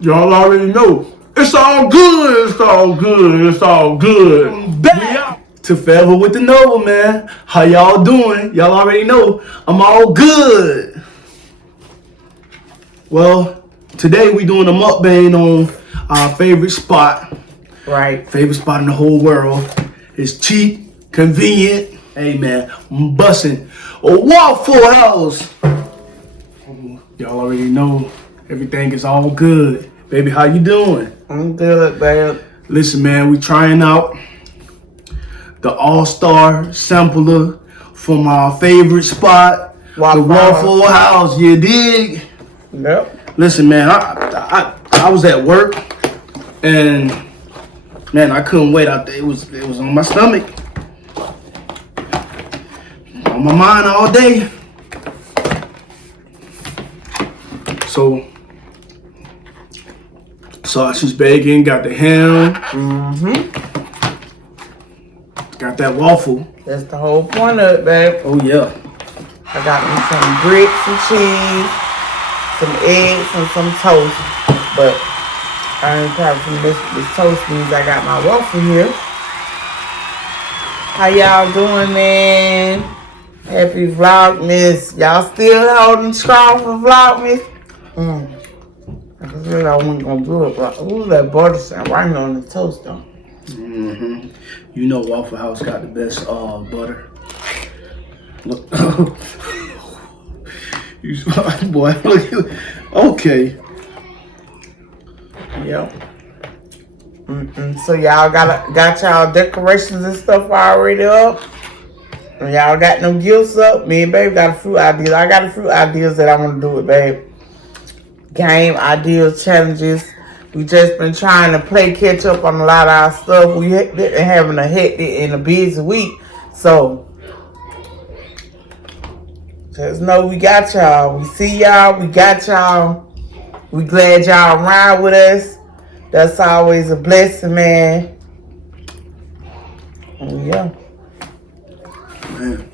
Y'all already know. It's all good. It's all good. It's all good. I'm back to Forever with the Nova, man. How y'all doing? Y'all already know. I'm all good. Well, today we doing a mukbang on our favorite spot. Right. Favorite spot in the whole world. It's cheap, convenient. Hey, man, I'm busting a Waffle House. Y'all already know everything is all good. Baby, how you doing? I'm good, babe. Listen, man, we trying out the all-star sampler from our favorite spot, the Waffle House. You dig? Yep. Listen, man, I was at work and man, I couldn't wait out there. It was on my stomach, on my mind all day. So sausage bacon, got the ham, got that waffle. That's the whole point of it, babe. Oh yeah. I got me some grits and cheese, some eggs, and some toast. But I ain't probably from this toast means I got my waffle here. How y'all doing, man? Happy Vlogmas. Y'all still holding strong for Vlogmas? I said I wasn't gonna do it, but ooh, that butter sound right on the toast though. You know Waffle House got the best butter. Look. You boy, look. Okay. Yep. So y'all got y'all decorations and stuff already up? And y'all got them gifts up? Me and babe got a few ideas. I got a few ideas that I want to do with babe. Game ideas, challenges. We just been trying to play catch up on a lot of our stuff. We been having a hectic and a busy week. So just know we got y'all. We see y'all. We got y'all. We glad y'all ride with us. That's always a blessing, man. Oh, yeah. Man.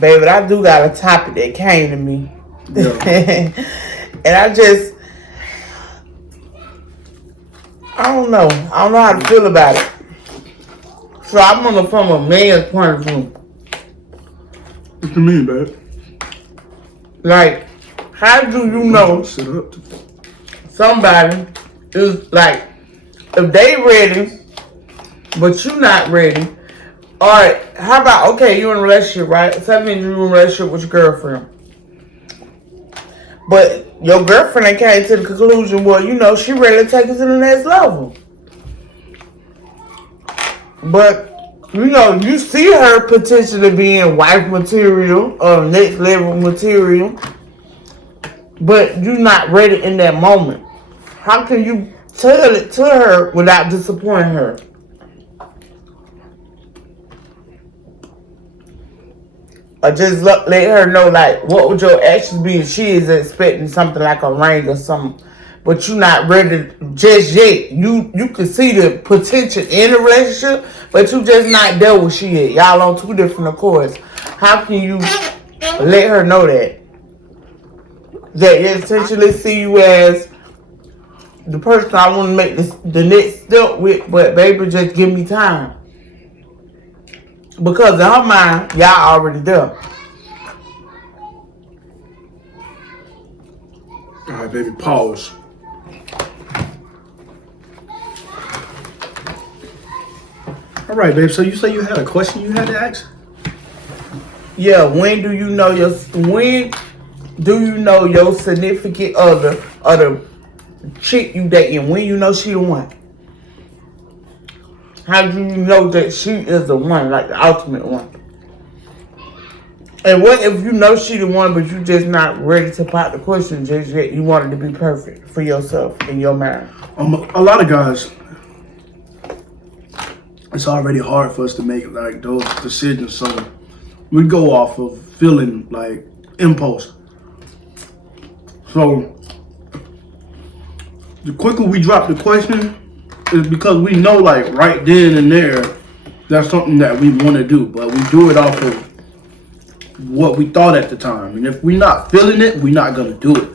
Baby, I do got a topic that came to me. Yeah. And I don't know. I don't know how to feel about it. So I'm on it from a man's point of view. What you mean, babe? Like, how do you know somebody is like, if they ready, but you not ready? Or how about, okay, you're in a relationship, right? So that means you're in a relationship with your girlfriend. But your girlfriend ain't came to the conclusion, well, you know, she ready to take us to the next level. But, you know, you see her potentially being wife material or next level material, but you're not ready in that moment. How can you tell it to her without disappointing her? Or just let her know, like, what would your actions be if she is expecting something like a ring or something, but you're not ready just yet. You can see the potential in a relationship, but you just not there where she is. Y'all on two different accords. How can you let her know that? That you essentially see you as the person I want to make the next step with, but baby, just give me time. Because in her mind, y'all already there. All right, baby, pause. All right, babe, so you say you had a question you had to ask? Yeah, when do you know your significant other or the chick you dating, when you know she the one? How do you know that she is the one, like the ultimate one? And what if you know she the one, but you just not ready to pop the question just yet? You want it to be perfect for yourself in your marriage. A lot of guys, it's already hard for us to make like those decisions. So we go off of feeling like impulse. So the quicker we drop the question is because we know like right then and there that's something that we want to do, but we do it off of what we thought at the time. And if we're not feeling it, we're not gonna do it.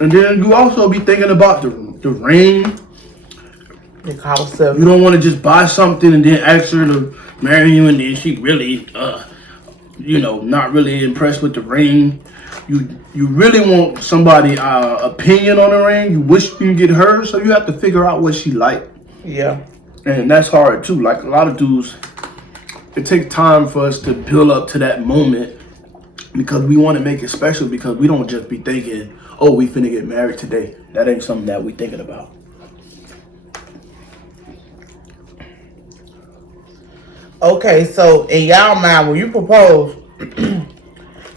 And then you also be thinking about the ring. The cost of You don't want to just buy something and then ask her to marry you, and then she really, not really impressed with the ring. You really want somebody's opinion on the ring. You wish you can get hers, so you have to figure out what she like. Yeah. And that's hard too. Like a lot of dudes, it takes time for us to build up to that moment because we want to make it special, because we don't just be thinking, oh, we finna get married today. That ain't something that we thinking about. Okay, so in y'all mind, when you propose,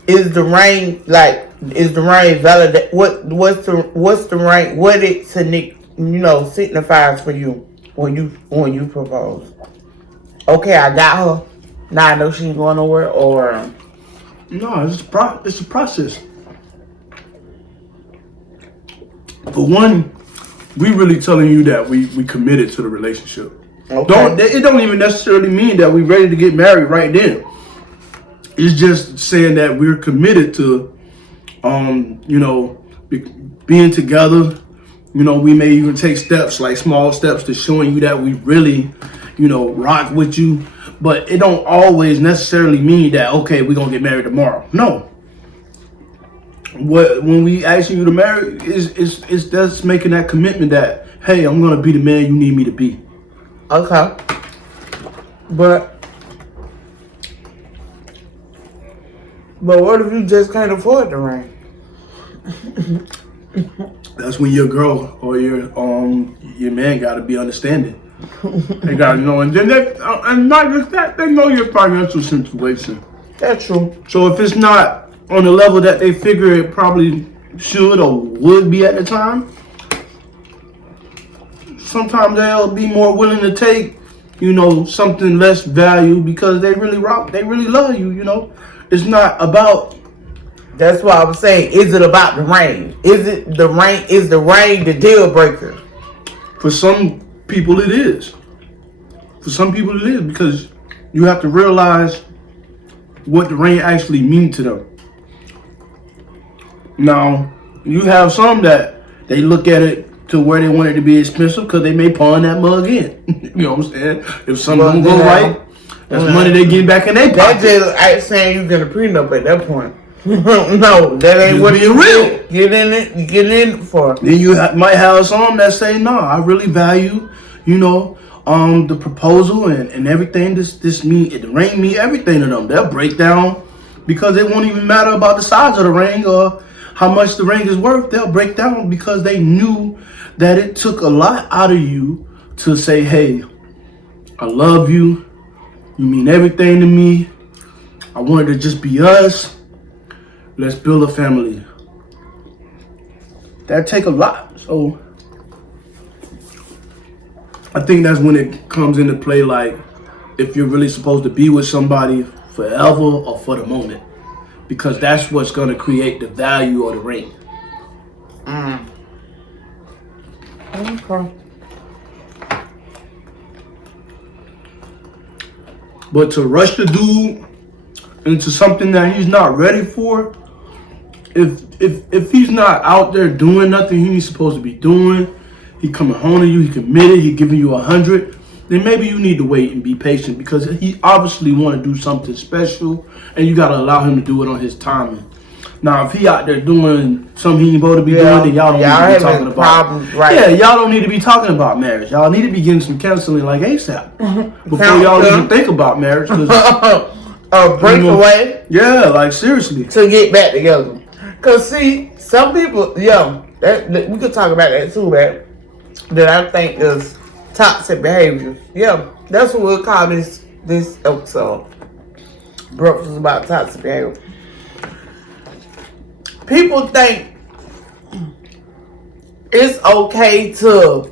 is the ring valid? What's the ring? What it signifies for you when you propose? Okay, I got her. Now I know she ain't going nowhere. Or No, it's a process. For one, we really telling you that we committed to the relationship. okay. It don't even necessarily mean that we ready to get married right then. It's just saying that we're committed to, being together. We may even take steps, like small steps, to showing you that we really, rock with you. But it don't always necessarily mean that, okay, we're gonna get married tomorrow. No. When we asking you to marry, is that's making that commitment that, hey, I'm gonna be the man you need me to be. Okay. But what if you just can't afford the ring? That's when your girl or your man gotta be understanding. They gotta know, and then and not just that, they know your financial situation. That's true. So if it's not on the level that they figure it probably should or would be at the time, sometimes they'll be more willing to take, something less value because they really love you. It's not about. That's why I was saying, is it about the ring? Is the ring the deal breaker? For some people it is. Because you have to realize what the ring actually means to them. Now, you have some that they look at it to where they want it to be expensive because they may pawn that mug in. You know what I'm saying? If something don't go right, that's money they get back in their pocket. That's just like saying you get a prenup at that point. No, that ain't Just what being real. Get in it for. Then you might have some that say, no, I really value, the proposal and everything. This mean, the ring mean everything to them. They'll break down because it won't even matter about the size of the ring or how much the ring is worth. They'll break down because they knew that it took a lot out of you to say, hey, I love you. You mean everything to me. I want it to just be us. Let's build a family. That take a lot. So I think that's when it comes into play, like if you're really supposed to be with somebody forever or for the moment. Because that's what's going to create the value of the ring. Okay. But to rush the dude into something that he's not ready for, if he's not out there doing nothing he's supposed to be doing, he coming home to you, he committed, he giving you 100, then maybe you need to wait and be patient because he obviously want to do something special and you got to allow him to do it on his timing. Now, if he out there doing something he ain't supposed to be doing, then y'all don't need to be talking about problems, right? Yeah, y'all don't need to be talking about marriage. Y'all need to be getting some counseling like ASAP before y'all even think about marriage. Breakaway. Yeah, like seriously. To get back together. Cause see, some people, we could talk about that too, man. That I think is toxic behavior. Yeah, that's what we'll call this episode. Breakfast about toxic behavior. People think it's okay to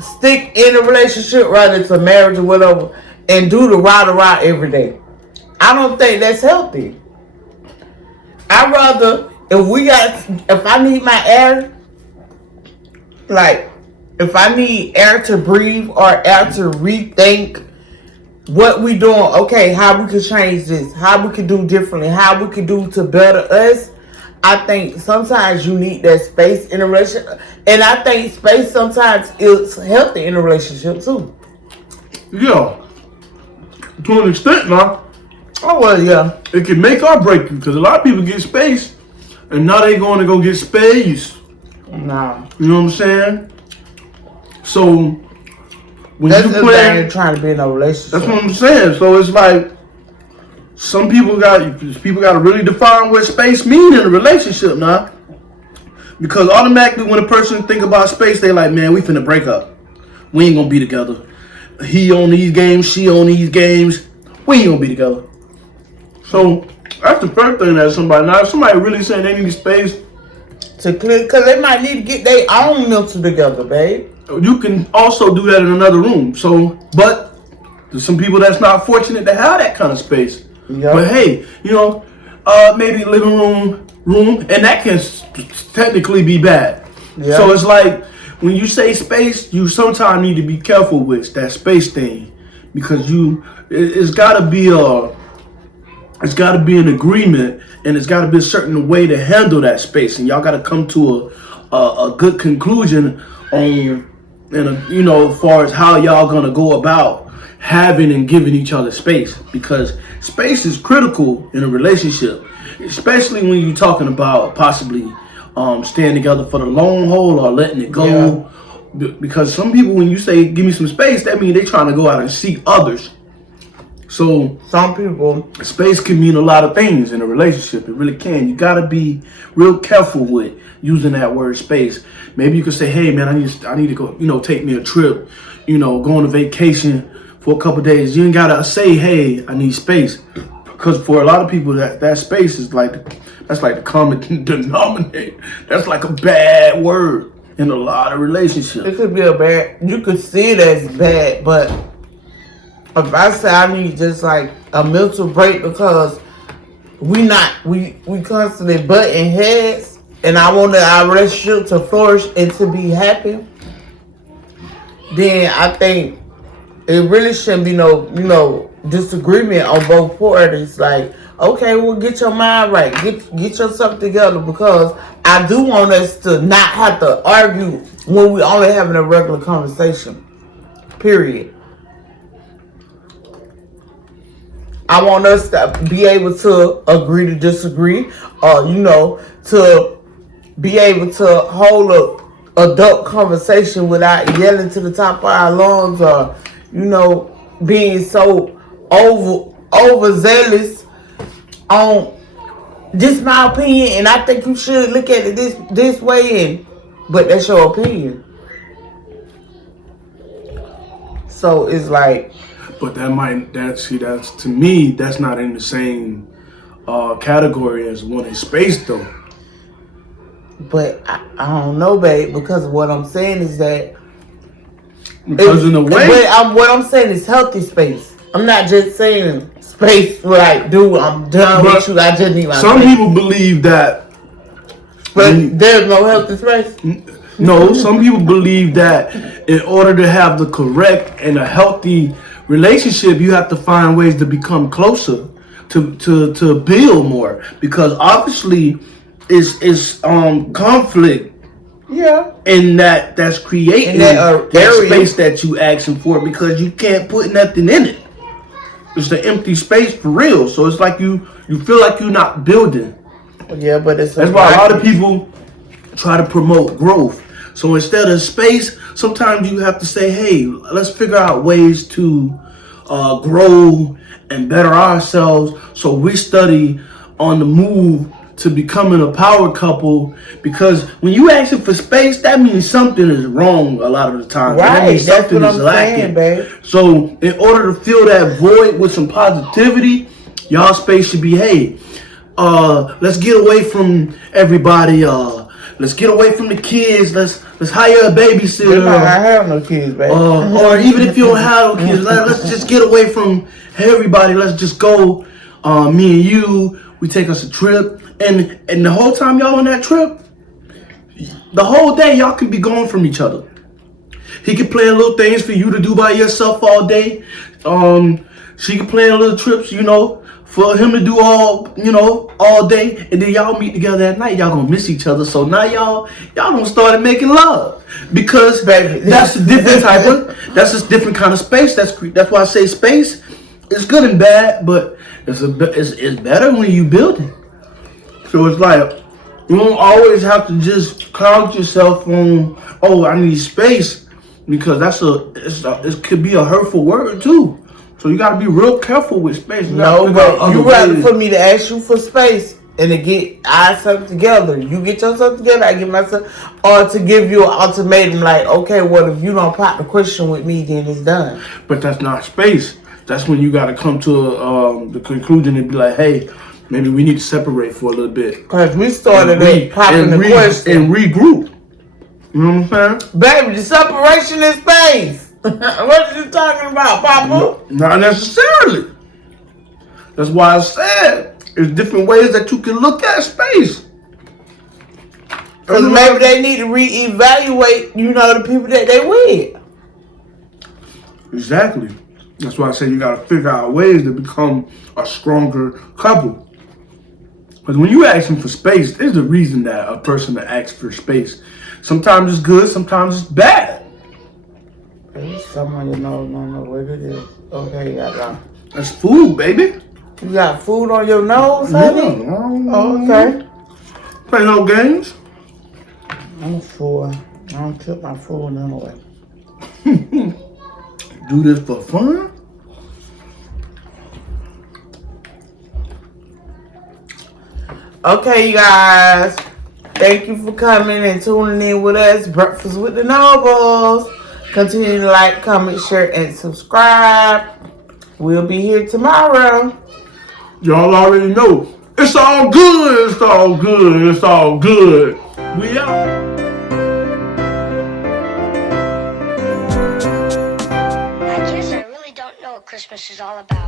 stick in a relationship, rather to marriage or whatever, and do the ride every day. I don't think that's healthy. I'd rather, if I need my air, like, if I need air to breathe or air to rethink what we doing, okay, how we could change this, how we could do differently, how we could do to better us, I think sometimes you need that space in a relationship, and I think space sometimes is healthy in a relationship too. Yeah, to an extent now. Oh well, yeah. It can make or break you because a lot of people get space and now they going to go get space. Nah. You know what I'm saying? So when That's you the plan, thing, trying to be in a relationship. that's what I'm saying. So it's like some people got to really define what space mean in a relationship now. Because automatically when a person think about space, they like, man, we finna break up. We ain't gonna be together. He on these games, she on these games. We ain't gonna be together. So that's the first thing that somebody, now if somebody really saying they need space, to clear, because they might need to get their own mental together, babe. you can also do that in another room. So, but there's some people that's not fortunate to have that kind of space. Yep. But hey, you know, maybe living room, and that can technically be bad. Yep. So it's like when you say space, you sometimes need to be careful with that space thing because it's got to be an agreement, and it's got to be a certain way to handle that space, and y'all got to come to a good conclusion on, as far as how y'all gonna go about having and giving each other space, because space is critical in a relationship, especially when you're talking about possibly staying together for the long haul or letting it go. Yeah. Because some people, when you say give me some space, that means they're trying to go out and seek others. So some people, space can mean a lot of things in a relationship. It really can. You gotta be real careful with using that word space. Maybe you could say, "Hey, man, I need to go. Take me a trip. Go on a vacation for a couple of days." You ain't gotta say, "Hey, I need space," because for a lot of people, that space is that's like the common denominator. That's like a bad word in a lot of relationships. it could be you could see it as bad, but if I say I need just like a mental break because we constantly butting heads, and I want our relationship to flourish and to be happy, then I think it really shouldn't be no disagreement on both parties. Like, okay, well, get your mind right, get yourself together, because I do want us to not have to argue when we only having a regular conversation. Period. I want us to be able to agree to disagree, to be able to hold a adult conversation without yelling to the top of our lungs, or, being so overzealous on this my opinion, and I think you should look at it this way, but that's your opinion. So it's like, but that's to me, that's not in the same category as wanting space, though. But I don't know, babe, because what I'm saying is that because in a way, what I'm saying is healthy space. I'm not just saying space like, dude, I'm done with you. I just need my some space. people believe that, but there's no healthy space. No, some people believe that in order to have the correct and a healthy relationship, you have to find ways to become closer, to build more, because obviously it's conflict. Yeah. And that's creating that space that you asking for, because you can't put nothing in it. It's an empty space for real. So it's like you feel like you're not building. Yeah, but that's why a lot of people try to promote growth. So instead of space, sometimes you have to say, hey, let's figure out ways to grow and better ourselves. So we study on the move to becoming a power couple, because when you asking for space, that means something is wrong a lot of the time. Right, that means something that's what I'm saying, babe. So in order to fill that void with some positivity, y'all space should be, hey, let's get away from everybody. Let's get away from the kids. Let's hire a babysitter. I have no kids, baby. Or even if you don't have no kids, let's just get away from everybody. Let's just go. Me and you, we take us a trip, and the whole time y'all on that trip, the whole day y'all can be gone from each other. He can plan little things for you to do by yourself all day. She can plan little trips, for him to do all day, and then y'all meet together at night, y'all gonna miss each other. So now y'all gonna start making love, because that's a different that's a different kind of space. That's why I say space is good and bad, but it's better when you build it. So it's like, you don't always have to just cloud yourself on, oh, I need space, because it could be a hurtful word too. So you gotta be real careful with space. No, but you rather for me to ask you for space and to get ourselves together. You get yourself together, I get myself, or to give you an ultimatum like, okay, well, if you don't pop the question with me, then it's done. But that's not space. That's when you gotta come to the conclusion and be like, hey, maybe we need to separate for a little bit. Because we started popping the question. And regroup. You know what I'm saying? Baby, the separation is space. What are you talking about, Papa? Not necessarily. That's why I said there's different ways that you can look at space. Because maybe they need to reevaluate, the people that they with. Exactly. That's why I say you got to figure out ways to become a stronger couple. Because when you asking for space, there's a reason that a person that asks for space. Sometimes it's good, sometimes it's bad. Someone don't know what it is. Okay, y'all. That's food, baby. You got food on your nose, honey? Yeah, okay. Play no games. I'm full. I don't took my food anyway. Do this for fun? Okay, you guys. Thank you for coming and tuning in with us. Breakfast with the Nobles. Continue to like, comment, share, and subscribe. We'll be here tomorrow. Y'all already know. It's all good. It's all good. It's all good. We out. I guess I really don't know what Christmas is all about.